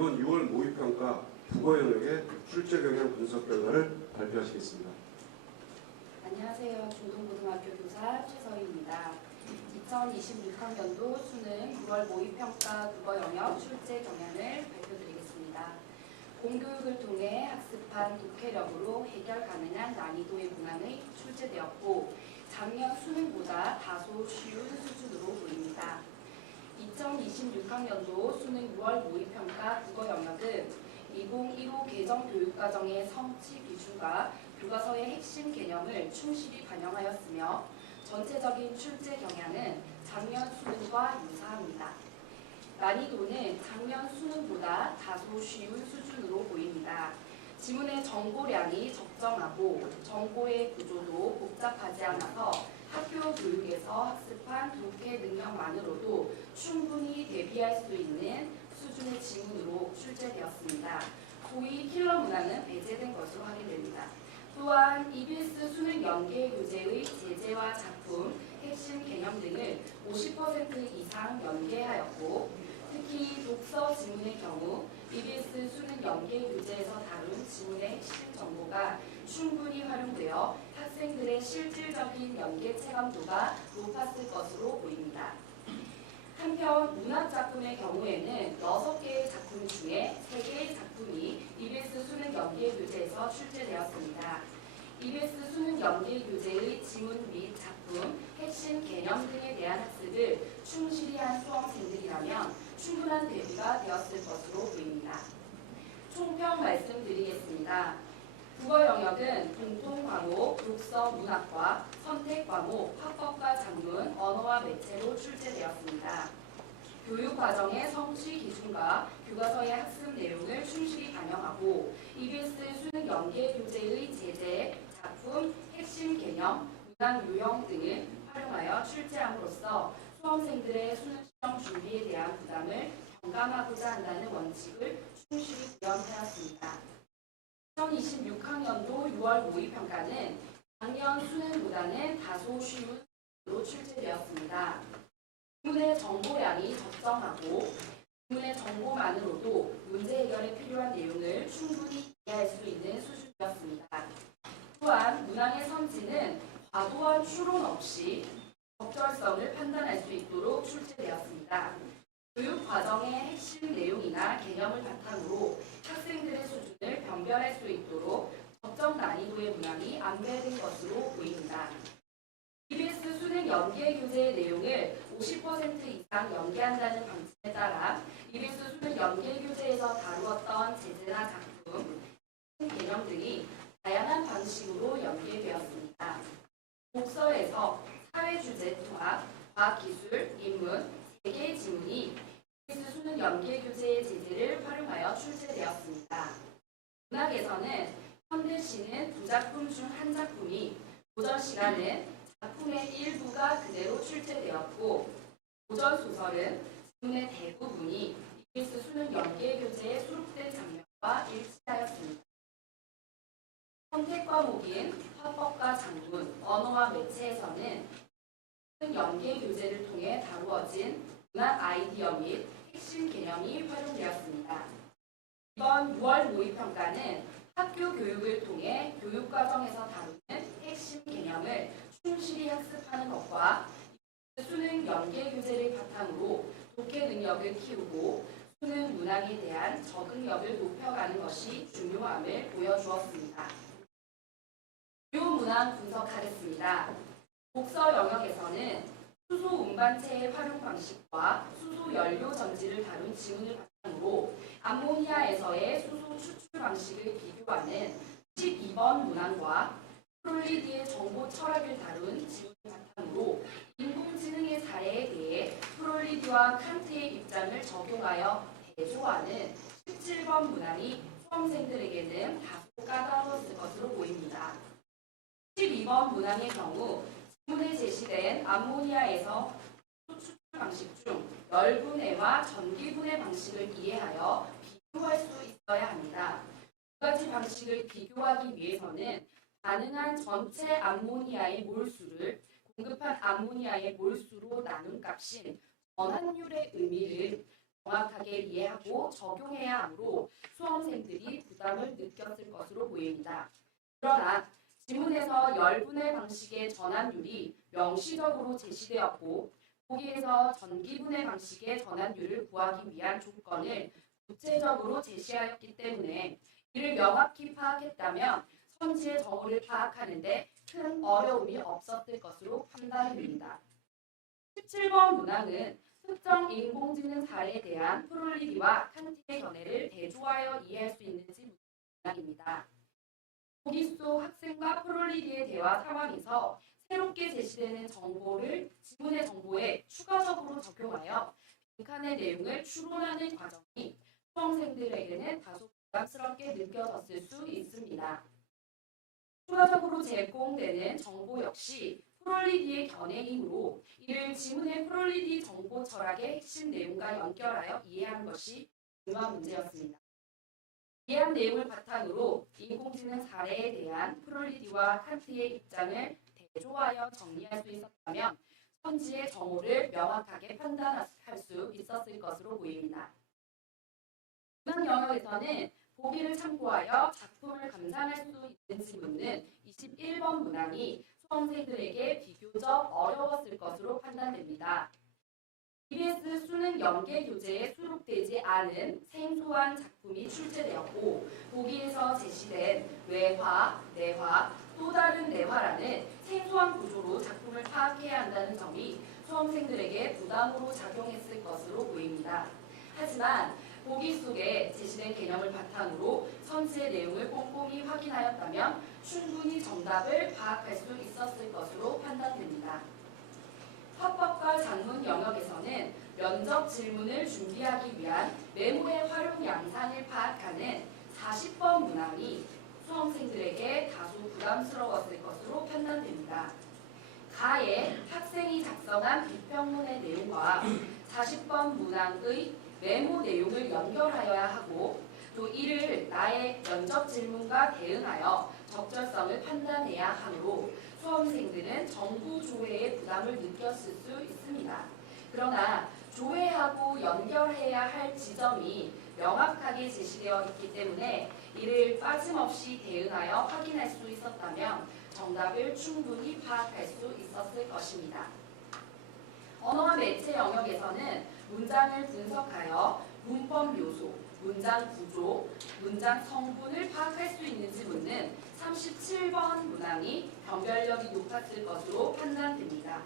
이번 6월 모의평가 국어 영역의 출제 경향 분석 결과를 발표하시겠습니다. 안녕하세요. 중동고등학교 교사 최서희입니다. 2026학년도 수능 6월 모의평가 국어 영역 출제 경향을 발표드리겠습니다. 공교육을 통해 학습한 독해력으로 해결 가능한 난이도의 문항이 출제되었고 작년 수능보다 다소 쉬운 보입니다. 2026학년도 수능 6월 모의평가 국어 영역은 2015 개정 교육과정의 성취 기준과 교과서의 핵심 개념을 충실히 반영하였으며 전체적인 출제 경향은 작년 수능과 유사합니다. 난이도는 작년 수능보다 다소 쉬운 수준으로 보입니다. 지문의 정보량이 적정하고 정보의 구조도 복잡하지 않아서 학교 교육에서 학습한 독해 능력만으로도 충분히 대비할 수 있는 수준의 지문으로 출제되었습니다. 소위 킬러 문항은 배제된 것으로 확인됩니다. 또한 EBS 수능 연계 교재의 제재와 작품, 핵심 개념 등을 50% 이상 연계하였고 특히 독서 지문의 경우 EBS 수능 연계 교재에서 다룬 지문의 핵심 정보가 충분히 활용되어 학생들의 실질적인 연계 체감도가 높았을 것으로 보입니다. 한편 문학 작품의 경우에는 6개의 작품 중에 3개의 작품이 EBS 수능 연계 교재에서 출제되었습니다. EBS 수능 연계 교재의 지문 및 작품, 핵심 개념 등에 대한 학습을 충실히 한 수험생들이 충분한 대비가 되었을 것으로 보입니다. 총평 말씀드리겠습니다. 국어 영역은 공통 과목, 독서 문학과 선택 과목, 학법과 작문, 언어와 매체로 출제되었습니다. 교육 과정의 성취 기준과 교과서의 학습 내용을 충실히 반영하고 EBS 수능 연계 교재의 제재, 작품, 핵심 개념, 문항 요령 등을 활용하여 출제함으로써 수험생들의 수능 시험 준비에 대한 부담을 경감하고자 한다는 원칙을 충실히 구현하였습니다. 2026학년도 6월 모의평가는 작년 수능보다는 다소 쉬운 수준으로 출제되었습니다. 지문의 정보량이 적정하고 지문의 정보만으로도 문제 해결에 필요한 내용을 충분히 이해할 수 있는 수준이었습니다. 또한 문항의 선지는 과도한 추론 없이 적절성을 판단할 수 있도록 출제되었습니다. 교육 과정의 핵심 내용이나 개념을 바탕으로 학생들의 수준을 변별할 수 있도록 적정 난이도의 문항이 안배된 것으로 보입니다. EBS 수능 연계 교재의 내용을 50% 이상 연계한다는 방침에 따라 EBS 수능 연계 교재에서 다루었던 제재나 작품, 개념 등이 다양한 방식으로 연계되었습니다. 독서에서 사회주제 통합, 과학기술, 인문, 세계 지문이 EBS 수능 연계 교재의 제재를 활용하여 출제되었습니다. 문학에서는 현대시는 두 작품 중 한 작품이 시간은 작품의 일부가 그대로 출제되었고 도전 소설은 지문의 대부분이 EBS 수능 연계 교재에 수록된 장면과 일치하였습니다. 선택 과목인 화법과 장문, 언어와 매체에서는 연계 교재를 통해 다루어진 문학 아이디어 및 핵심 개념이 활용되었습니다. 이번 6월 모의평가는 학교 교육을 통해 교육과정에서 다루는 핵심 개념을 충실히 학습하는 것과 수능 연계 교재를 바탕으로 독해 능력을 키우고 수능 문학에 대한 적응력을 높여가는 것이 중요함을 보여주었습니다. 문항 분석하겠습니다. 독서 영역에서는 수소 운반체의 활용 방식과 수소 연료 전지를 다룬 지문을 바탕으로 암모니아에서의 수소 추출 방식을 비교하는 12번 문항과 프롤리디의 정보 철학을 다룬 지문을 바탕으로 인공지능의 사례에 대해 프롤리디와 칸트의 입장을 적용하여 대조하는 17번 문항이 수험생들에게는 다소 까다로웠을 것으로 보입니다. 12번 문항의 경우 지문에 제시된 암모니아에서 수출 방식 중 열분해와 전기분해 방식을 이해하여 비교할 수 있어야 합니다. 두 가지 방식을 비교하기 위해서는 가능한 전체 암모니아의 몰수를 공급한 암모니아의 몰수로 나눈 값인 전환율의 의미를 정확하게 이해하고 적용해야 하므로 수험생들이 부담을 느꼈을 것으로 보입니다. 그러나 지문에서 열분의 방식의 전환율이 명시적으로 제시되었고 보기에서 전기분해 방식의 전환율을 구하기 위한 조건을 구체적으로 제시하였기 때문에 이를 명확히 파악했다면 선지의 정오를 파악하는데 큰 어려움이 없었을 것으로 판단됩니다. 17번 문항은 특정 인공지능 사례에 대한 프롤리디와 칸티의 견해를 대조하여 이해할 수 있는지 문항입니다. 속 학생과 프롤리디의 대화 상황에서 새롭게 제시되는 정보를 지문의 정보에 추가적으로 적용하여 빈칸의 내용을 추론하는 과정이 수험생들에게는 다소 부담스럽게 느껴졌을 수 있습니다. 추가적으로 제공되는 정보 역시 프롤리디의 견해이므로 이를 지문의 프롤리디 정보 철학의 핵심 내용과 연결하여 이해하는 것이 중요한 문제였습니다. 이해한 내용을 바탕으로 인공지능 사례에 대한 프롤리디와 칸트의 입장을 대조하여 정리할 수 있었다면 선지의 정오를 명확하게 판단할 수 있었을 것으로 보입니다. 문학 영역에서는 보기를 참고하여 작품을 감상할 수 있는지 묻는 21번 문항이 수험생들에게 비교적 어려웠을 것으로 판단됩니다. EBS 수능 연계 교재에 수록되지 않은 생소한 작품이 출제되었고 보기에서 제시된 외화, 내화, 또 다른 내화라는 생소한 구조로 작품을 파악해야 한다는 점이 수험생들에게 부담으로 작용했을 것으로 보입니다. 하지만 보기 속에 제시된 개념을 바탕으로 선지의 내용을 꼼꼼히 확인하였다면 충분히 정답을 파악할 수 있었을 것으로 판단됩니다. 화법과 작문 영역에서는 면접 질문을 준비하기 위한 메모의 활용 양상을 파악하는 40번 문항이 수험생들에게 다소 부담스러웠을 것으로 판단됩니다. 가에 학생이 작성한 비평문의 내용과 40번 문항의 메모 내용을 연결하여야 하고 또 이를 나의 면접 질문과 대응하여 적절성을 판단해야 하므로 수험생들은 정부 조회의 부담을 느꼈을 수 있습니다. 그러나 조회하고 연결해야 할 지점이 명확하게 제시되어 있기 때문에 이를 빠짐없이 대응하여 확인할 수 있었다면 정답을 충분히 파악할 수 있었을 것입니다. 언어와 매체 영역에서는 문장을 분석하여 문법 요소, 문장 구조, 문장 성분을 파악할 수 있는지 묻는 37번 문항이 변별력이 높았을 것으로 판단됩니다.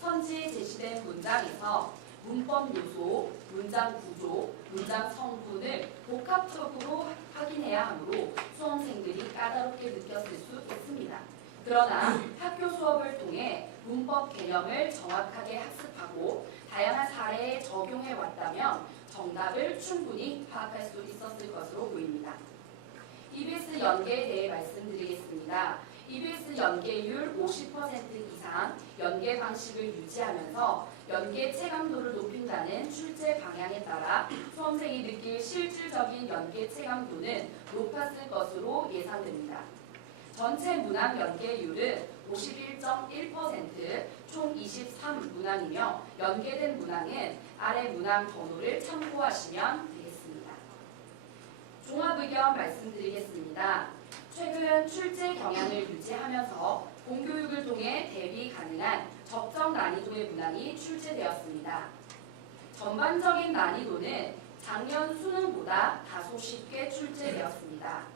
선지에 제시된 문장에서 문법 요소, 문장 구조, 문장 성분을 복합적으로 확인해야 하므로 수험생들이 까다롭게 느꼈을 수 있습니다. 그러나 학교 수업을 통해 문법 개념을 정확하게 학습하고 다양한 사례에 적용해 왔다면 정답을 충분히 파악할 수 있었을 것으로 보입니다. EBS 연계에 대해 말씀드리겠습니다. EBS 연계율 50% 이상 연계 방식을 유지하면서 연계 체감도를 높인다는 출제 방향에 따라 수험생이 느낄 실질적인 연계 체감도는 높았을 것으로 예상됩니다. 전체 문항 연계율은 51.1%, 총 23문항이며 연계된 문항은 아래 문항 번호를 참고하시면 되겠습니다. 종합 의견 말씀드리겠습니다. 최근 출제 경향을 유지하면서 공교육을 통해 대비 가능한 적정 난이도의 문항이 출제되었습니다. 전반적인 난이도는 작년 수능보다 다소 쉽게 출제되었습니다.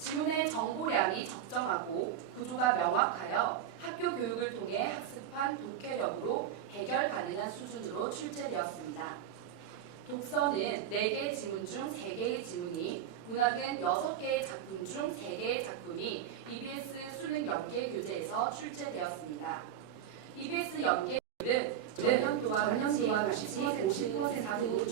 지문의 정보량이 적정하고 구조가 명확하여 학교 교육을 통해 학습한 독해력으로 해결 가능한 수준으로 출제되었습니다. 독서는 4개의 지문 중 3개의 지문이, 문학은 6개의 작품 중 3개의 작품이 EBS 수능 연계 교재에서 출제되었습니다. EBS 전년도와 같이 50%로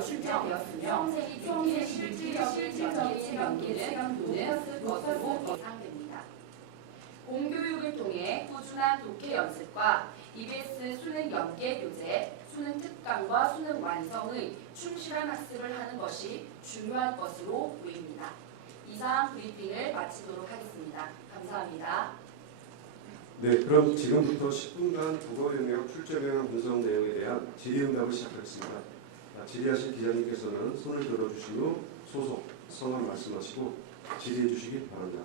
출제되었으며 수험생이 실질적인 연계 체감도는 것으로 예상됩니다. 공교육을 통해 꾸준한 독해 연습과 EBS 수능 연계 교재, 수능 특강과 수능 완성의 충실한 학습을 하는 것이 중요한 것으로 보입니다. 이상 브리핑을 마치도록 하겠습니다. 네, 그럼 지금부터 10분간 국어 영역 출제 경향 분석 내용에 대한 질의응답을 시작하겠습니다. 아, 질의하실 기자님께서는 손을 들어주신 후 소속, 성함 말씀하시고 질의해 주시기 바랍니다.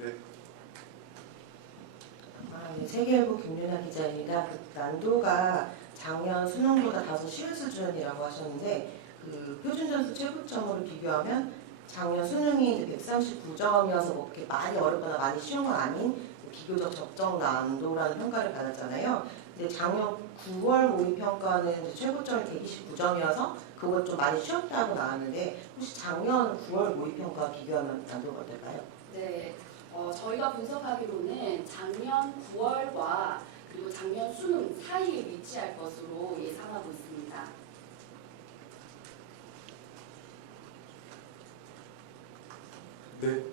네, 아, 네, 세계일보 김윤아 기자입니다. 그 난도가 작년 수능보다 다소 쉬운 수준이라고 하셨는데 그 표준 점수 최고점으로 비교하면 작년 수능이 이제 139점이어서 뭐 그렇게 많이 어렵거나 많이 쉬운 건 아닌 비교적 적정 난도라는 평가를 받았잖아요. 근데 작년 9월 모의 평가는 이제 최고점이 129점이어서 그건 좀 많이 쉬웠다고 나왔는데 혹시 작년 9월 모의 평가 비교하면 난도가 어떨까요? 네, 어, 저희가 분석하기로는 작년 9월과 그리고 작년 수능 사이에 위치할 것으로 예상하고 있습니다. 네,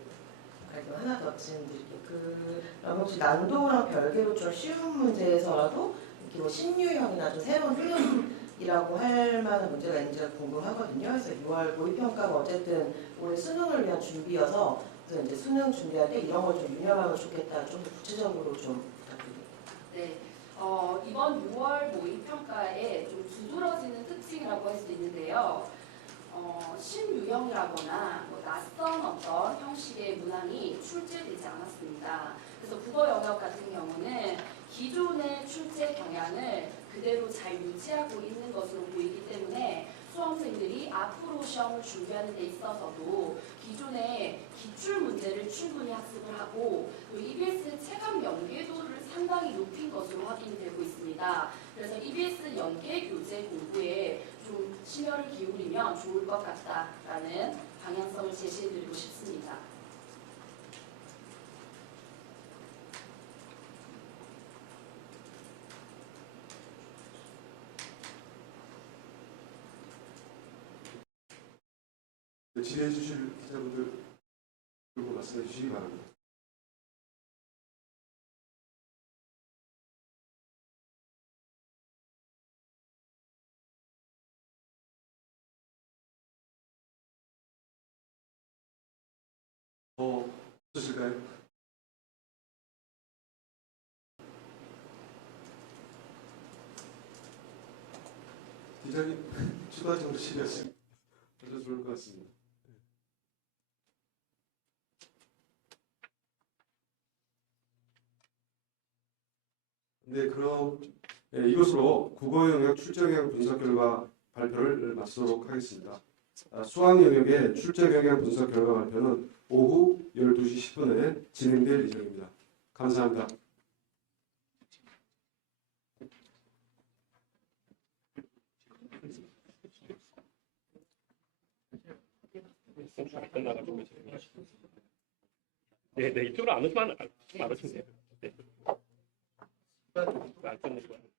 하나 더 질문드릴게요. 그, 그럼 혹시 난도랑 별개로 좀 쉬운 문제에서라도 이렇게 뭐 신유형이나 좀 새로운 훈련이라고 할 만한 문제가 있는지가 궁금하거든요. 그래서 6월 모의평가가 어쨌든 올해 수능을 위한 준비여서 그래서 이제 수능 준비할 때 이런 걸 좀 유념하면 좋겠다. 좀 더 구체적으로 좀 부탁드립니다. 네, 어, 이번 6월 모의평가의 좀 두드러지는 특징이라고 할 수 있는데요. 어, 신유형이라거나 뭐 낯선 어떤 형식의 문항이 출제되지 않았습니다. 그래서 국어 영역 같은 경우는 기존의 출제 경향을 그대로 잘 유지하고 있는 것으로 보이기 때문에 수험생들이 앞으로 시험을 준비하는 데 있어서도 기존의 기출 문제를 충분히 학습을 하고 또 EBS 체감 연계도를 상당히 높인 것으로 확인이 되고 있습니다. 그래서 EBS 연계 교재 공부에 좀 심혈을 기울이면 좋을 것 같다라는 방향성을 제시해드리고 싶습니다. 네, 질의해 주실 기자분들 말씀해 주시기 바랍니다. 어, 없으실까요? 기자님 추가 정치였으면 더 좋을 것 같습니다. 네, 그럼 예, 이것으로 국어 영역 출제 영역 분석 결과 발표를 마치도록 하겠습니다. 아, 수학 영역의 출제 영역 분석 결과 발표는 오후 12시 10분에 진행될 예정입니다. 감사합니다. 끝나가지고 지금. 네, 네, 이쪽으로 안 오시면 안, 안 오시면 돼요. 네. 안 끝내고.